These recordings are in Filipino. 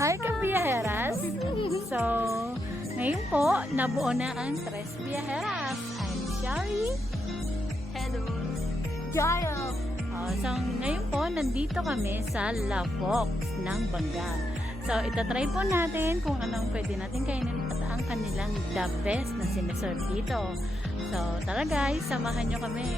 Hi kabiyaheras! So, ngayon po, nabuo na ang Tres Viajeras. I'm Shari. Hello. Jaya. So, ngayon po, nandito kami sa La Fox ng Banga. So, itatry po natin kung anong pwede natin kainin at ang kanilang the best na sinaserve dito. So, tara guys, samahan nyo kami.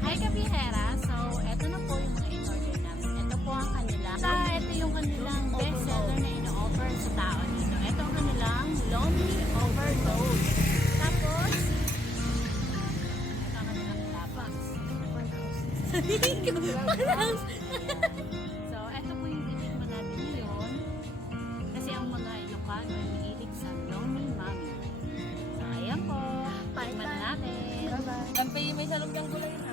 Hi kabihera! So, eto na po yung mga in-order namin. Ito po ang kanila. Ito yung kanilang best seller na ino-offer sa tao dito. Ito ang kanilang Lomi Overload. Tapos, ito ang kanilang tapas. So, ito po yung titikman natin ngayon. Kasi ang mga Ilocano ay mahilig sa Lomi Mami. So, ayan po. Tikman natin. Kampay may salunggang gulay na.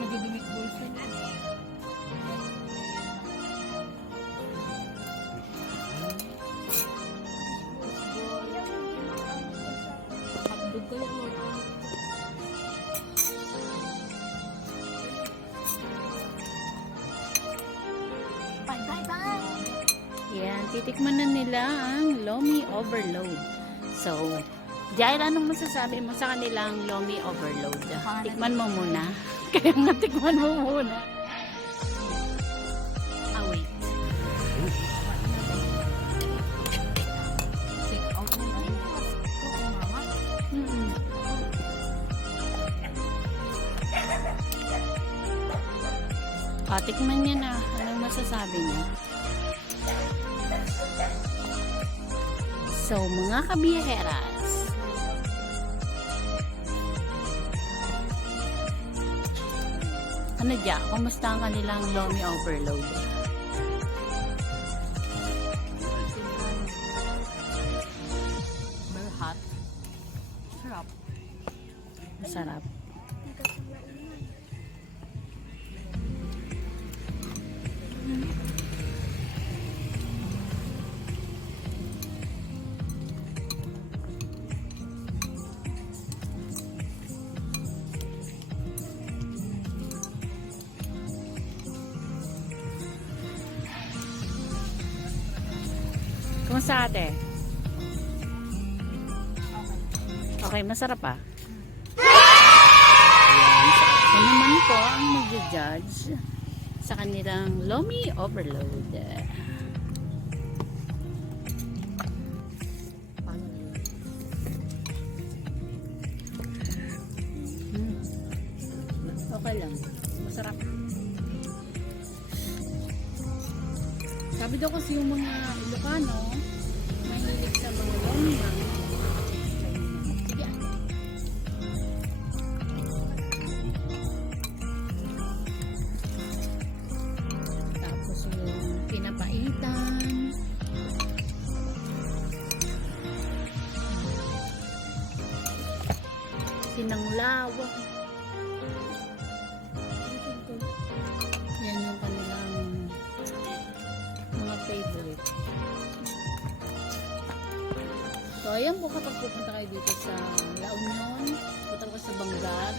Nagdudumit bulsa na. Hotdog ko yan mo. Bye! Yan, titikman na nila ang Lomi Overload. So, Jair, anong masasabi mo sa kanilang Lomi Overload? Tikman mo muna. Kaya nga tikman mo muna. Ah, wait. Take out mo na. Mama. Tikman niya na. Anong masasabi niya? So, mga kabiyaheras, ano dyan? Kumusta ang kanilang Lomi Overload? Very hot. Sarap. Masarap. Kamusta ate? Okay. Okay, masarap pa. Ayan. So naman po ang mag-judge sa kanilang Lomi Overload. Paano yun? Okay lang. Masarap. Sabi daw kasi yung mga Ilocano, mahilig sa mga Lomi. Sige. Tapos yung pinapaitan. Sinanglaw. Yan yung kanilang mga favorite. So, ayan po kapag pupunta kayo dito sa La Union, punta ko sa Banggag,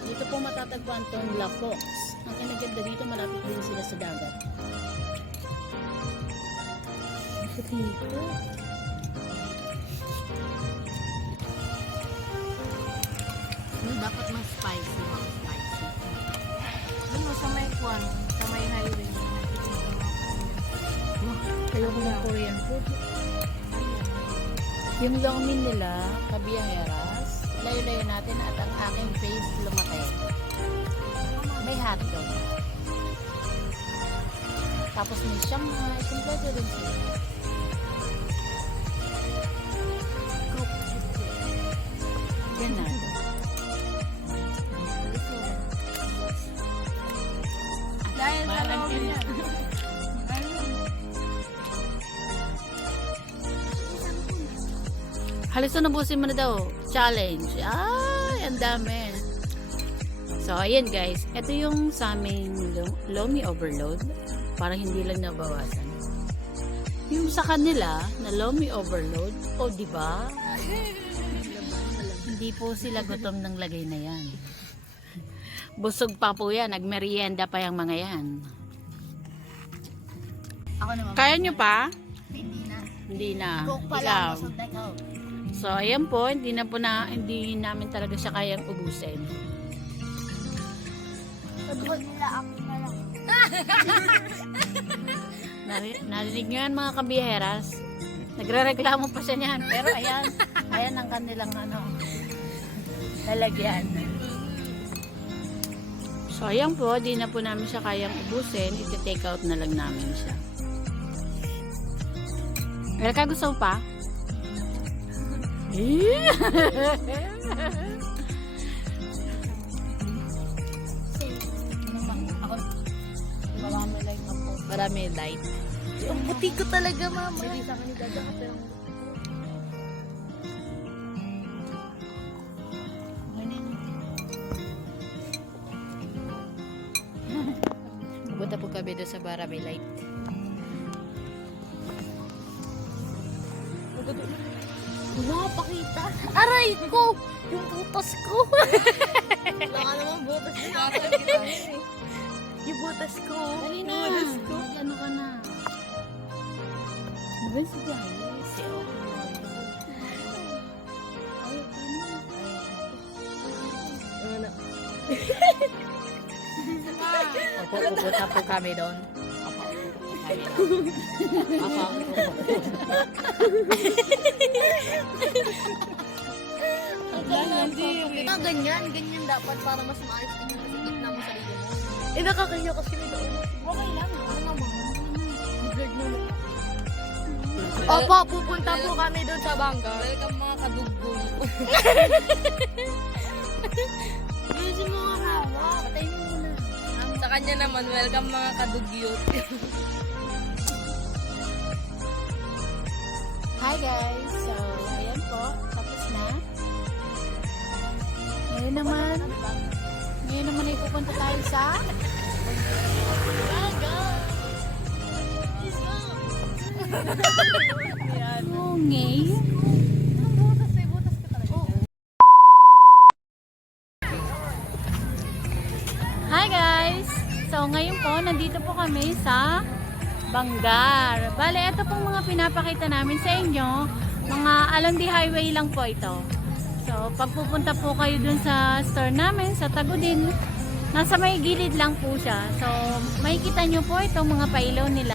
dito po matatagpuan tong La Fox. Ang kinaganda dito, malapit din sila sa dagat. Ito dito. Dapat mas spicy, mas spicy. Ano sa may kwan, sa may highway. Ayoko ng Korean food. Yung lomi nila, kabiyaheras, layo-layo natin at ang aking face lumaki. May hotdog. Tapos may Shanghai, kompleto rin sila. Ganun. Dahil sa Balang lomi yun. yan. Halos na nabusin mo na daw. Challenge. Ay, ang dami. So, ayan guys. Ito yung sa aming Lomi Overload. Parang hindi lang nabawasan. Yung sa kanila, na Lomi Overload, o di ba? Hindi po sila gutom ng lagay na yan. Busog pa po yan. Nagmerienda pa yung mga yan. Ako naman. Kaya nyo pa? Hindi na. Hindi na. Coke pa Ikaw. lang, busog na ikaw. So, ayan po, hindi namin talaga siya kayang ubusin. Sagot nila ako na lang. Narinig nyo yan mga kabiyeras? Nagre-reklamo pa siya niyan. Pero ayan, ayan ang kanilang lalagyan. So, ayan po, di na po namin siya kayang ubusin. Iti-take out na lang namin siya. Erika, gusto mo pa? Ako, marami light ako. Marami light. Ang puti ko talaga, mama. Hindi sa akin ni Dada. Pero Pupunta po kami doon sa Barami Light. pakita. Aray ko! Yung butas ko. Wala ka naman butas ko. Yung butas ko. Dali na! Butas ko. Ano ka na? Ano ba si Janice? Si O. Ay, Ano? Opo, pupunta po kami doon. Opo, pupunta kami doon. Ganyan dapat para mas maayos tingin kasi gitna mo sarili mo. Eh, nakakaya kasi may doon. Okay lang. Ano naman? Blurred mo na. Opo, pupunta po kami doon sa Bangka. Welcome mga kaduggol. Ayusin mo nga hawak. Patayin mo muna. Sa kanya naman, welcome mga kadugyot. Hi guys! So, ayan po. Tapos na. Ngayon naman ay pupunta tayo sa Tungay. Hi guys! So ngayon po, nandito po kami sa Bangar. Bale, ito pong mga pinapakita namin sa inyo, mga along the highway lang po ito. So, pag pupunta po kayo dun sa store namin, sa Tagudin, nasa may gilid lang po siya. So, makikita nyo po itong mga pailaw nila.